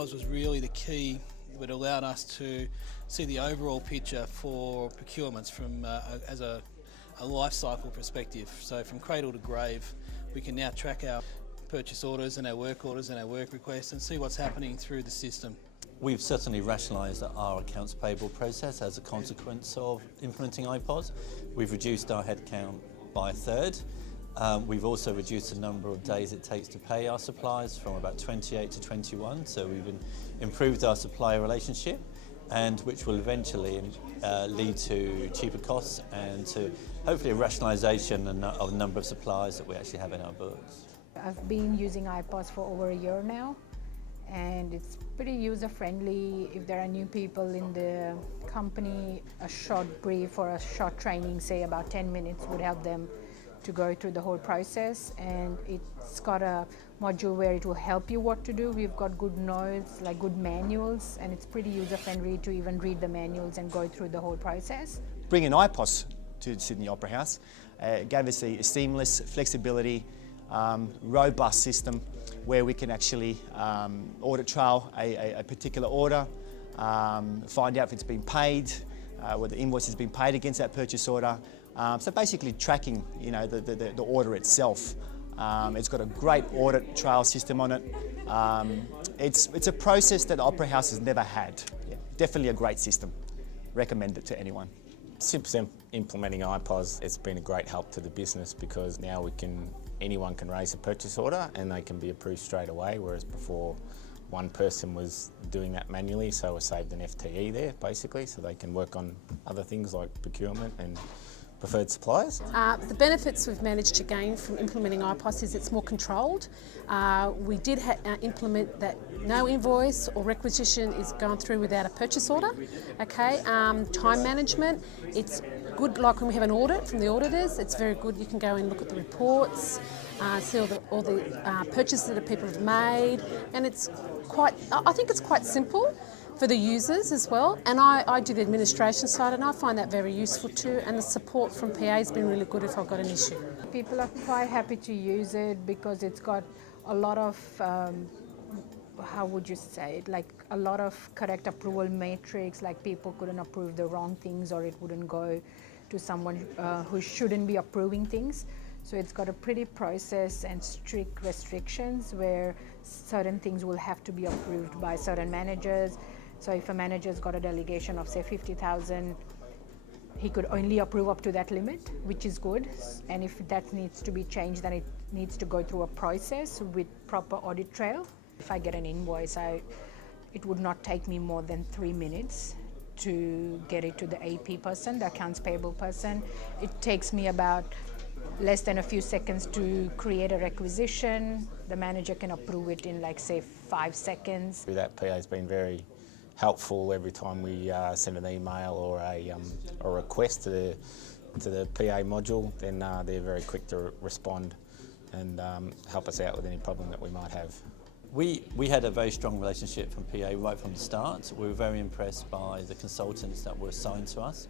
iPOS was really the key that allowed us to see the overall picture for procurements from as a life cycle perspective. So from cradle to grave, we can now track our purchase orders and our work orders and our work requests and see what's happening through the system. We've certainly rationalised our accounts payable process as a consequence of implementing iPOS. We've reduced our headcount by a third. We've also reduced the number of days it takes to pay our suppliers from about 28 to 21, so we've improved our supplier relationship, and which will eventually lead to cheaper costs and to hopefully a rationalisation of the number of suppliers that we actually have in our books. I've been using iPOS for over a year now, and it's pretty user-friendly. If there are new people in the company, a short brief or a short training, say about 10 minutes, would help them to go through the whole process. And it's got a module where it will help you what to do. We've got good notes, like good manuals, and it's pretty user-friendly to even read the manuals and go through the whole process. Bringing iPOS to Sydney Opera House gave us a seamless flexibility, robust system where we can actually audit trail a particular order, find out if it's been paid, whether the invoice has been paid against that purchase order. So basically tracking, the order itself. It's got a great audit trail system on it. It's a process that Opera House has never had. Yeah, definitely a great system. Recommend it to anyone. Since implementing iPOS, it's been a great help to the business because now anyone can raise a purchase order and they can be approved straight away, whereas before one person was doing that manually, so we saved an FTE there basically, so they can work on other things like procurement and preferred suppliers. The benefits we've managed to gain from implementing iPOS is it's more controlled. We did implement that no invoice or requisition is going through without a purchase order. Okay, time management, it's good, like when we have an audit from the auditors, it's very good. You can go and look at the reports, see all the purchases that people have made, and I think it's quite simple for the users as well, and I do the administration side and I find that very useful too, and the support from PA has been really good if I've got an issue. People are quite happy to use it because it's got a lot of, how would you say it, like a lot of correct approval matrix, like people couldn't approve the wrong things or it wouldn't go to someone who shouldn't be approving things. So it's got a pretty process and strict restrictions where certain things will have to be approved by certain managers. So if a manager's got a delegation of say 50,000, he could only approve up to that limit, which is good. And if that needs to be changed, then it needs to go through a process with proper audit trail. If I get an invoice, it would not take me more than 3 minutes to get it to the AP person, the accounts payable person. It takes me about less than a few seconds to create a requisition. The manager can approve it in like say 5 seconds. That PA has been very-helpful every time we send an email or a request to the PA module, then they're very quick to respond and help us out with any problem that we might have. We had a very strong relationship from PA right from the start. We were very impressed by the consultants that were assigned to us.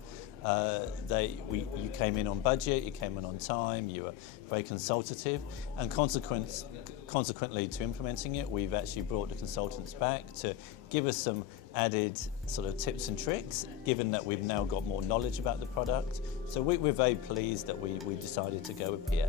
You came in on budget, you came in on time, you were very consultative, and consequently to implementing it, we've actually brought the consultants back to give us some added sort of tips and tricks, given that we've now got more knowledge about the product. So we're very pleased that we decided to go with PA.